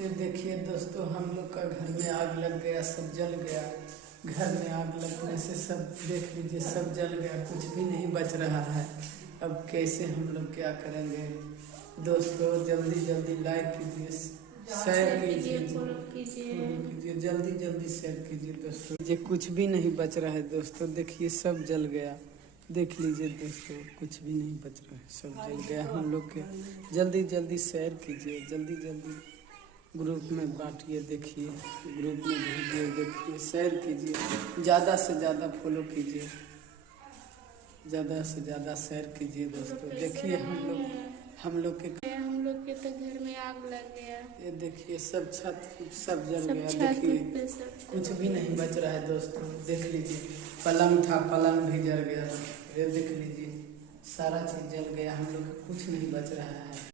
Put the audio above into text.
ये देखिए दोस्तों, हम लोग का घर में आग लग गया, सब जल गया। घर में आग लगने से सब देख लीजिए, सब जल गया, कुछ भी नहीं बच रहा है। अब कैसे हम लोग क्या करेंगे दोस्तों? जल्दी जल्दी लाइक कीजिए, शेयर कीजिए, फॉलो कीजिए, जल्दी जल्दी शेयर कीजिए दोस्तों। ये कुछ भी नहीं बच रहा है दोस्तों, देखिए सब जल गया। देख लीजिए दोस्तों, कुछ भी नहीं बच रहा है, सब जल गया हम लोग के। जल्दी जल्दी शेयर कीजिए, जल्दी जल्दी ग्रुप में बांटिए, देखिए ग्रुप में भेजिए, देखिए शेयर कीजिए, ज़्यादा से ज़्यादा फॉलो कीजिए, ज़्यादा से ज़्यादा शेयर कीजिए दोस्तों। देखिए हम लोग के तो घर में आग लग गया। ये देखिए सब छत सब जल गया। देखिए कुछ भी नहीं बच रहा है दोस्तों, देख लीजिए। पलंग था, पलंग भी जल गया। ये देख लीजिए, सारा चीज़ जल गया, हम लोग का कुछ नहीं बच रहा है।